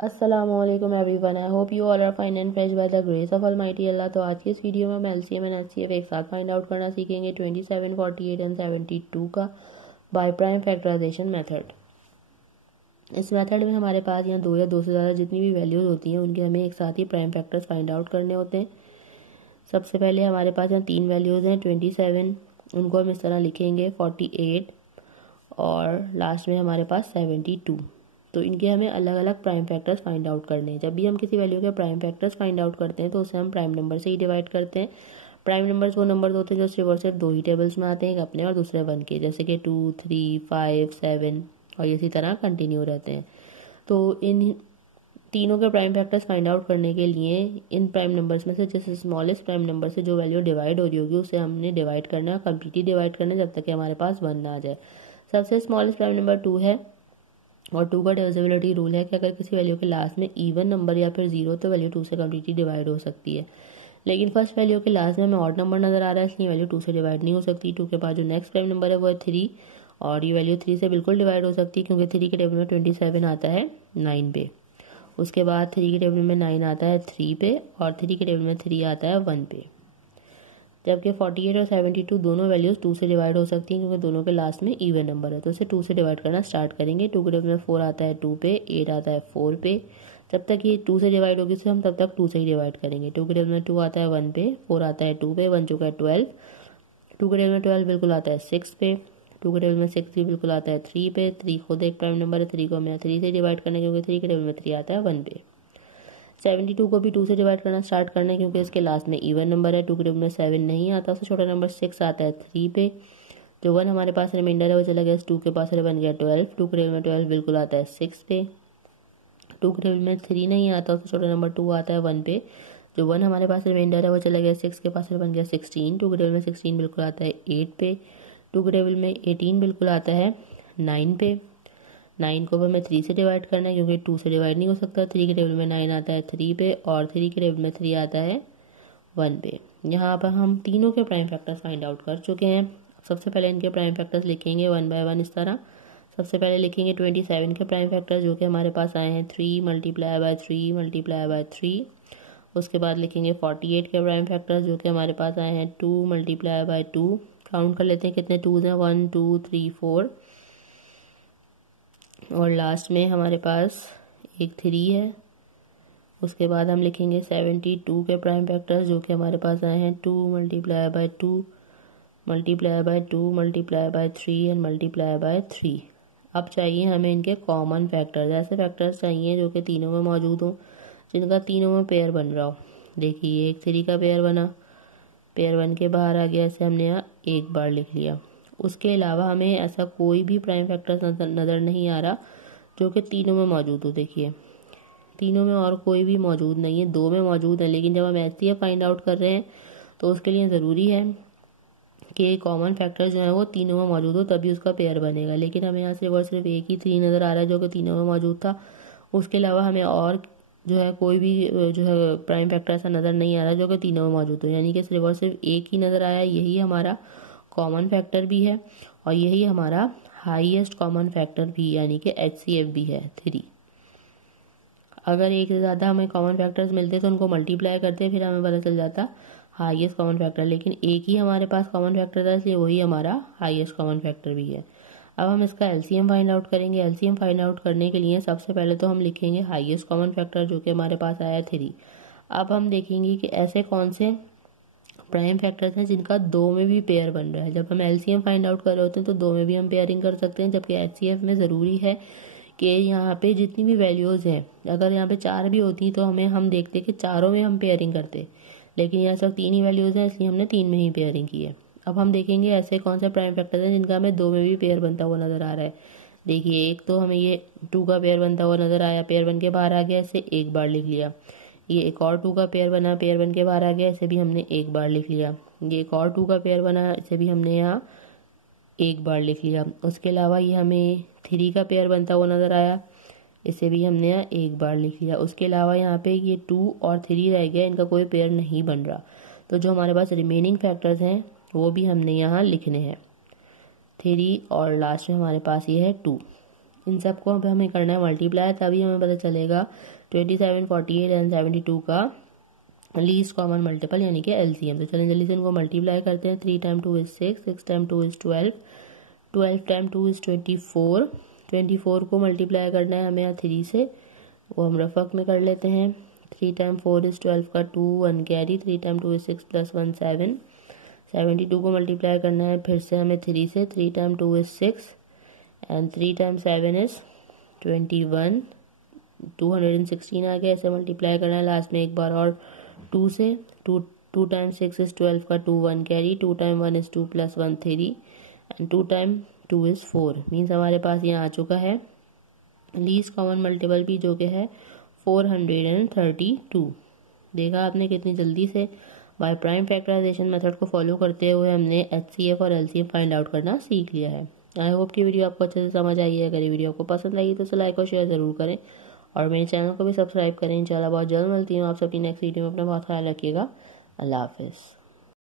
अस्सलामुअलैकुम everyone. I hope you all are fine and fresh by the grace of almighty Allah. तो आज की इस वीडियो में हम एलसीएम एंड एचसीएफ एक साथ फाइंड आउट करना सीखेंगे 27, 48 एंड 72 का बाय प्राइम फैक्टराइजेशन मेथड। इस मेथड में हमारे पास यहाँ दो या दो से ज़्यादा जितनी भी वैल्यूज होती हैं उनके हमें एक साथ ही प्राइम फैक्टर्स फाइंड आउट करने होते हैं। सबसे पहले हमारे पास यहाँ तीन वैल्यूज़ हैं 27, उनको हम इस तरह लिखेंगे 48 और लास्ट में हमारे पास 72। तो इनके हमें अलग अलग प्राइम फैक्टर्स फाइंड आउट करने हैं। जब भी हम किसी वैल्यू के प्राइम फैक्टर्स फाइंड आउट करते हैं तो उसे हम प्राइम नंबर से ही डिवाइड करते हैं। प्राइम नंबर्स वो नंबर्स होते हैं जो सिर्फ और सिर्फ दो ही टेबल्स में आते हैं, एक अपने और दूसरे वन के, जैसे कि 2, 3, 5, 7 और इसी तरह कंटिन्यू रहते हैं। तो इन तीनों के प्राइम फैक्टर्स फाइंड आउट करने के लिए इन प्राइम नंबर्स में से जैसे स्मॉलेस्ट प्राइम नंबर से जो वैल्यू डिवाइड हो रही होगी उसे हमने डिवाइड करना है, कम्प्लीटली डिवाइड करना है जब तक कि हमारे पास 1 ना आ जाए। सबसे स्मॉलेस्ट प्राइम नंबर 2 है और 2 का डिविजिबिलिटी रूल है कि अगर किसी वैल्यू के लास्ट में इवन नंबर या फिर 0 तो वैल्यू 2 से कम्प्लीटली डिवाइड हो सकती है। लेकिन फर्स्ट वैल्यू के लास्ट में हमें ऑड नंबर नजर आ रहा है, इसलिए वैल्यू 2 से डिवाइड नहीं हो सकती। 2 के बाद जो नेक्स्ट प्राइम नंबर है वो है 3 और ये वैल्यू 3 से बिल्कुल डिवाइड हो सकती है क्योंकि 3 के टेबल में 27 आता है 9 पे। उसके बाद 3 के टेबल में 9 आता है 3 पे और 3 के टेबल में 3 आता है 1 पे। जबकि 48 और 72 दोनों वैल्यूज 2 से डिवाइड हो सकती हैं क्योंकि दोनों के लास्ट में इवन नंबर है, तो इसे 2 से डिवाइड करना स्टार्ट करेंगे। 2 के टेबल में 4 आता है 2 पे, 8 आता है 4 पे। जब तक ये 2 से डिवाइड होगी तो हम तब तक 2 से ही डिवाइड करेंगे। 2 के टेबल में 2 आता है 1 पे, 4 आता है 2 पे, 1 चुका है 12। 2 के टेबल में 12 बिल्कुल आता है 6 पे, 2 के टेबल में 6 भी बिल्कुल आता है 3 पे। 3 खुद एक प्राइम नंबर है, 3 को हमें 3 से डिवाइड करना है क्योंकि 3 के टेबल में 3 आता है 1 पे। 72 को भी 2 से डिवाइड करना स्टार्ट करना है क्योंकि इसके लास्ट में इवन नंबर है। 2 के टेबल में 7 नहीं आता, उससे छोटा नंबर 6 आता है 3 पे। जो 1 हमारे पास रिमाइंडर है वो चला गया 2 के पास बन गया 12। 2 के टेबल में 12 बिल्कुल आता है 6 पे। 2 के टेबल में 3 नहीं आता, उससे छोटा नंबर 2 आता है 1 पे। जो 1 हमारे पास रिमाइंडर है वो चला गया 6 के पास बन गया 16। 2 के टेबल में 16 बिल्कुल आता है 8 पे। 2 के टेबल में 18 बिल्कुल आता है 9 पे। 9 को हमें 3 से डिवाइड करना है क्योंकि 2 से डिवाइड नहीं हो सकता। 3 के टेबल में 9 आता है 3 पे और 3 के टेबल में 3 आता है 1 पे। यहाँ पर हम तीनों के प्राइम फैक्टर्स फाइंड आउट कर चुके हैं। सबसे पहले इनके प्राइम फैक्टर्स लिखेंगे 1 बाय 1 इस तरह। सबसे पहले लिखेंगे 27 के प्राइम फैक्टर्स जो कि हमारे पास आए हैं 3 मल्टीप्लाई बाय 3 मल्टीप्लाई बाय 3। उसके बाद लिखेंगे 48 के प्राइम फैक्टर्स जो कि हमारे पास आए हैं 2 मल्टीप्लाई बाय 2। काउंट कर लेते हैं कितने 2s हैं, 1 2 3 4 और लास्ट में हमारे पास एक 3 है। उसके बाद हम लिखेंगे 72 के प्राइम फैक्टर्स जो कि हमारे पास आए हैं 2 multiply by 2 multiply by 2 multiply by 3 and multiply by 3। अब चाहिए हमें इनके कॉमन फैक्टर्स, ऐसे फैक्टर्स चाहिए जो कि तीनों में मौजूद हों, जिनका तीनों में पेयर बन रहा हो। देखिए एक 3 का पेयर बना, पेयर बन के बाहर आ गया, ऐसे हमने यहाँ एक बार लिख लिया। उसके अलावा हमें ऐसा कोई भी प्राइम फैक्टर नज़र नहीं आ रहा जो कि तीनों में मौजूद हो। देखिए तीनों में और कोई भी मौजूद नहीं है, 2 में मौजूद है, लेकिन जब हम एचसीएफ फाइंड आउट कर रहे हैं तो उसके लिए ज़रूरी है कि कॉमन फैक्टर जो है वो तीनों में मौजूद हो तभी उसका पेयर बनेगा। लेकिन हमें यहाँ सिर्फ और सिर्फ एक ही 3 नज़र आ रहा है जो कि तीनों में मौजूद था। उसके अलावा हमें और जो है कोई भी जो है प्राइम फैक्टर ऐसा नज़र नहीं आ रहा जो कि तीनों में मौजूद हो, यानी कि सिर्फ और सिर्फ एक ही नज़र आया। यही हमारा कॉमन फैक्टर भी है और यही हमारा हाईएस्ट कॉमन फैक्टर भी यानी कि एचसीएफ भी है 3। अगर एक से ज़्यादा हमें कॉमन फैक्टर्स मिलते तो उनको मल्टीप्लाई करते फिर हमें पता चल जाता हाईएस्ट कॉमन फैक्टर, लेकिन एक ही हमारे पास कॉमन फैक्टर था इसलिए वही हमारा हाईएस्ट कॉमन फैक्टर भी है। अब हम इसका एलसीएम फाइंड आउट करेंगे। एलसीएम फाइंड आउट करने के लिए सबसे पहले तो हम लिखेंगे हाईएस्ट कॉमन फैक्टर जो कि हमारे पास आया 3। अब हम देखेंगे कि ऐसे कौन से प्राइम फैक्टर्स हैं जिनका 2 में भी पेयर बन रहा है। जब हम एलसीएम फाइंड आउट कर रहे होते हैं तो 2 में भी हम पेयरिंग कर सकते हैं, जबकि एचसीएफ में ज़रूरी है कि यहाँ पे जितनी भी वैल्यूज़ हैं अगर यहाँ पे 4 भी होती तो हम देखते कि चारों में हम पेयरिंग करते, लेकिन यहाँ सिर्फ 3 ही वैल्यूज़ हैं इसलिए हमने 3 में ही पेयरिंग की है। अब हम देखेंगे ऐसे कौन से प्राइम फैक्टर्स हैं जिनका हमें 2 में भी पेयर बनता हुआ नज़र आ रहा है। देखिए एक तो हमें ये 2 का पेयर बनता हुआ नज़र आया, पेयर बन के बाहर आ गया, इसे एक बार लिख लिया। ये एक और 2 का पेयर बना, पेयर बन के बाहर आ गया, इसे भी हमने एक बार लिख लिया। ये एक और 2 का पेयर बना, इसे भी हमने यहाँ एक बार लिख लिया। उसके अलावा ये हमें 3 का पेयर बनता हुआ नज़र आया, इसे भी हमने यहाँ एक बार लिख लिया। उसके अलावा यहाँ पे ये 2 और 3 रह गया, इनका कोई पेयर नहीं बन रहा, तो जो हमारे पास रिमेनिंग फैक्टर्स हैं वो भी हमने यहाँ लिखने हैं 3 और लास्ट में हमारे पास ये है 2। इन सबको अब हमें करना है मल्टीप्लाई, तभी हमें पता चलेगा 27, 48 एंड 72 का लीस्ट कॉमन मल्टीपल यानी कि एलसीएम। तो चलें जल्दी से इनको मल्टीप्लाई करते हैं। 3 time 2 is 6, 6 time 2 is 12, 12 time 2 is 24, 24 को मल्टीप्लाई करना है हमें 3 से, वो हम रफक में कर लेते हैं। 3 टाइम 4 इज 12 का 2 1 कैरी, 3 टाइम 2 इज 6 प्लस 1 7, 72 को मल्टीप्लाई करना है फिर से हमें 3 से। 3 time 2 is 6 and 3 time 7 is 21, 216 आ गया। ऐसे मल्टीप्लाई करना है लास्ट में एक बार और 2 से। 2 टाइम 6 इज 12 का 2 1 carry, 2 time 1 is 2 plus 1 3 and 2 time 2 is 4। Means हमारे पास यहाँ आ चुका है लीस्ट कॉमन मल्टीपल भी, जो कि है 432। देखा आपने कितनी जल्दी से बाय प्राइम फैक्टराइजेशन मेथड को फॉलो करते हुए हमने एचसीएफ और एलसीएम फाइंड आउट करना सीख लिया है। आई होप कि वीडियो आपको अच्छे से समझ आई है। अगर ये वीडियो आपको पसंद आई तो उसे लाइक और शेयर जरूर करें और मेरे चैनल को भी सब्सक्राइब करें। इंशाल्लाह बहुत जल्द मिलती हूँ आप सबकी नेक्स्ट वीडियो में। अपना बहुत ख्याल रखिएगा। अल्लाह हाफिज़।